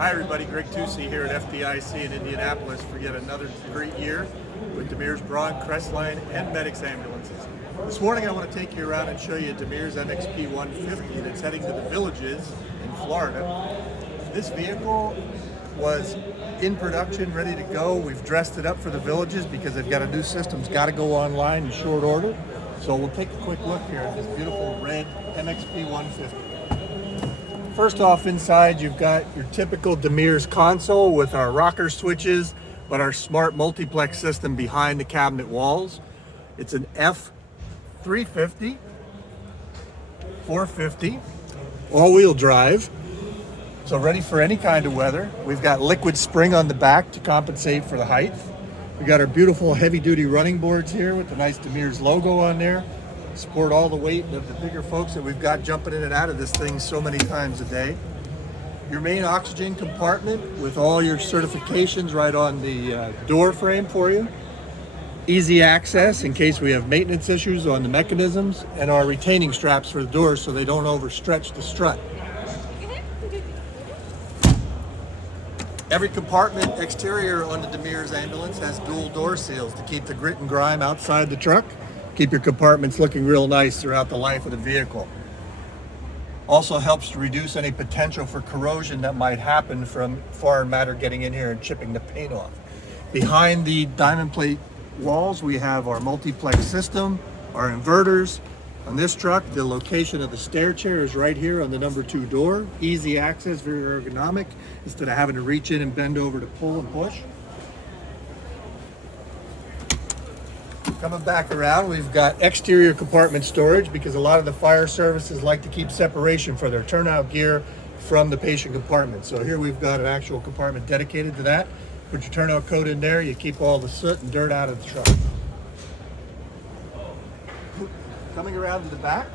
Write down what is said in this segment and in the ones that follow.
Hi everybody, Greg Tusey here at FDIC in Indianapolis for yet another great year with Demers Braun, Crestline, and Medics ambulances. This morning I want to take you around and show you a Demers MXP 150 that's heading to the Villages in Florida. This vehicle was in production, ready to go. We've dressed it up for the Villages because they've got a new system. It's got to go online in short order. So we'll take a quick look here at this beautiful red MXP 150. First off, inside you've got your typical Demers console with our rocker switches, but our smart multiplex system behind the cabinet walls. It's an F350, 450, all-wheel drive. So ready for any kind of weather. We've got liquid spring on the back to compensate for the height. We got our beautiful heavy-duty running boards here with the nice Demers logo on there. Support all the weight of the bigger folks that we've got jumping in and out of this thing so many times a day. Your main oxygen compartment with all your certifications right on the door frame for you. Easy access in case we have maintenance issues on the mechanisms, and our retaining straps for the doors so they don't overstretch the strut. Every compartment exterior on the Demers ambulance has dual door seals to keep the grit and grime outside the truck. Keep your compartments looking real nice throughout the life of the vehicle. Also helps to reduce any potential for corrosion that might happen from foreign matter getting in here and chipping the paint off. Behind the diamond plate walls, we have our multiplex system, our inverters. On this truck, the location of the stair chair is right here on the number 2 door. Easy access, very ergonomic, instead of having to reach in and bend over to pull and push. Coming back around, we've got exterior compartment storage because a lot of the fire services like to keep separation for their turnout gear from the patient compartment. So here we've got an actual compartment dedicated to that. Put your turnout coat in there, you keep all the soot and dirt out of the truck. Coming around to the back,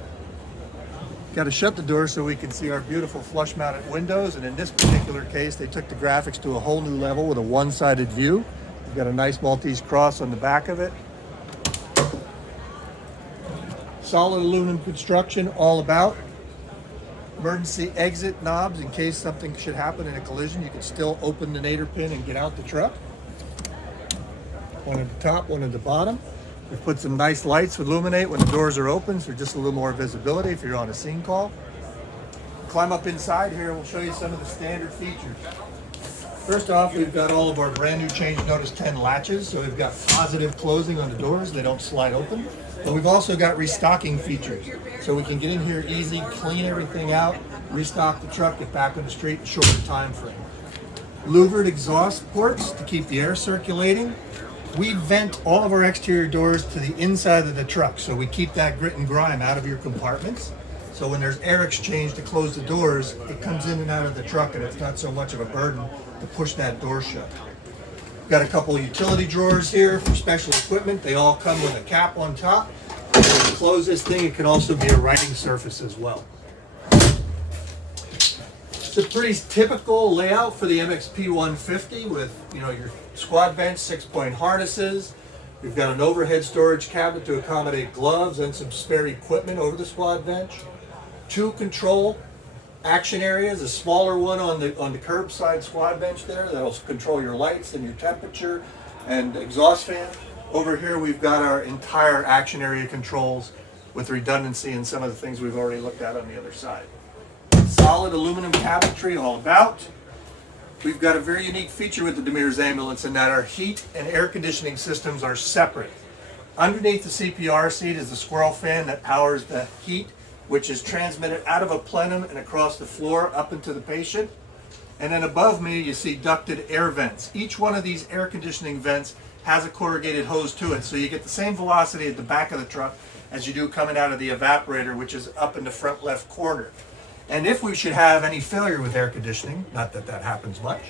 got to shut the door so we can see our beautiful flush mounted windows, and in this particular case they took the graphics to a whole new level with a one-sided view. We've got a nice Maltese cross on the back of it. Solid aluminum construction all about. Emergency exit knobs in case something should happen in a collision. You can still open the nadir pin and get out the truck. One at the top, one at the bottom. We've put some nice lights to illuminate when the doors are open, so just a little more visibility if you're on a scene call. Climb up inside here and we'll show you some of the standard features. First off, we've got all of our brand new Change Notice 10 latches, so we've got positive closing on the doors, they don't slide open. But we've also got restocking features, so we can get in here easy, clean everything out, restock the truck, get back on the street in a shorter time frame. Louvered exhaust ports to keep the air circulating. We vent all of our exterior doors to the inside of the truck, so we keep that grit and grime out of your compartments. So when there's air exchange to close the doors, it comes in and out of the truck and it's not so much of a burden to push that door shut. We've got a couple of utility drawers here for special equipment. They all come with a cap on top. And when you close this thing, it can also be a writing surface as well. It's a pretty typical layout for the MXP 150 with, your squad bench, 6-point harnesses. We've got an overhead storage cabinet to accommodate gloves and some spare equipment over the squad bench. 2 control action areas, a smaller one on the curbside squad bench there that'll control your lights and your temperature and exhaust fan. Over here we've got our entire action area controls with redundancy and some of the things we've already looked at on the other side. Solid aluminum cabinetry all about. We've got a very unique feature with the Demers ambulance in that our heat and air conditioning systems are separate. Underneath the CPR seat is the squirrel fan that powers the heat, which is transmitted out of a plenum and across the floor up into the patient. And then above me you see ducted air vents. Each one of these air conditioning vents has a corrugated hose to it, so you get the same velocity at the back of the truck as you do coming out of the evaporator, which is up in the front left corner. And if we should have any failure with air conditioning, not that that happens much,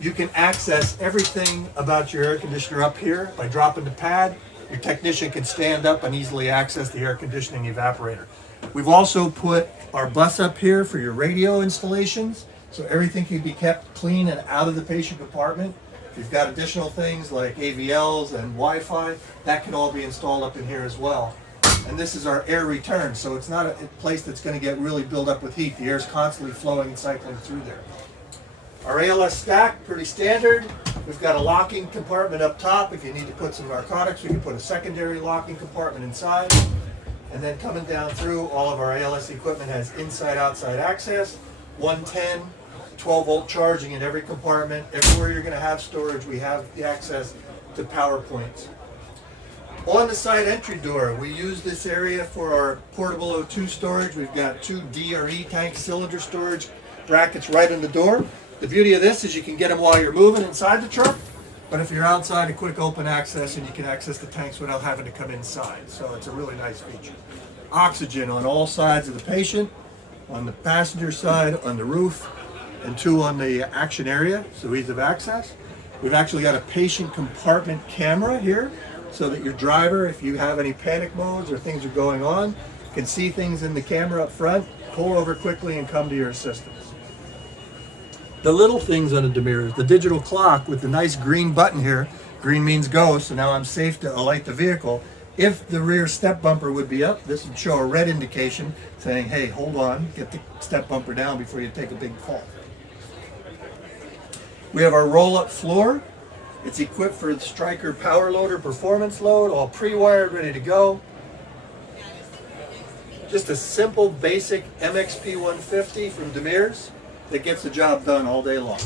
you can access everything about your air conditioner up here by dropping the pad. Your technician can stand up and easily access the air conditioning evaporator. We've also put our bus up here for your radio installations, so everything can be kept clean and out of the patient compartment. If you've got additional things like AVLs and Wi-Fi, that can all be installed up in here as well. And this is our air return, so it's not a place that's going to get really built up with heat. The air is constantly flowing and cycling through there. Our ALS stack, pretty standard. We've got a locking compartment up top. If you need to put some narcotics, we can put a secondary locking compartment inside. And then coming down through, all of our ALS equipment has inside-outside access, 110, 12-volt charging in every compartment. Everywhere you're going to have storage, we have the access to power points. On the side entry door, we use this area for our portable O2 storage. We've got 2 D or E tank cylinder storage brackets right on the door. The beauty of this is you can get them while you're moving inside the truck, but if you're outside, a quick open access and you can access the tanks without having to come inside. So it's a really nice feature. Oxygen on all sides of the patient, on the passenger side, on the roof, and 2 on the action area, so ease of access. We've actually got a patient compartment camera here, so that your driver, if you have any panic modes or things are going on, can see things in the camera up front, pull over quickly and come to your assistance. The little things on a Demers, the digital clock with the nice green button here, green means go, so now I'm safe to alight the vehicle. If the rear step bumper would be up, this would show a red indication saying, hey, hold on, get the step bumper down before you take a big fall. We have our roll-up floor. It's equipped for the Striker Power Loader Performance Load, all pre-wired, ready to go. Just a simple, basic MXP 150 from Demers that gets the job done all day long.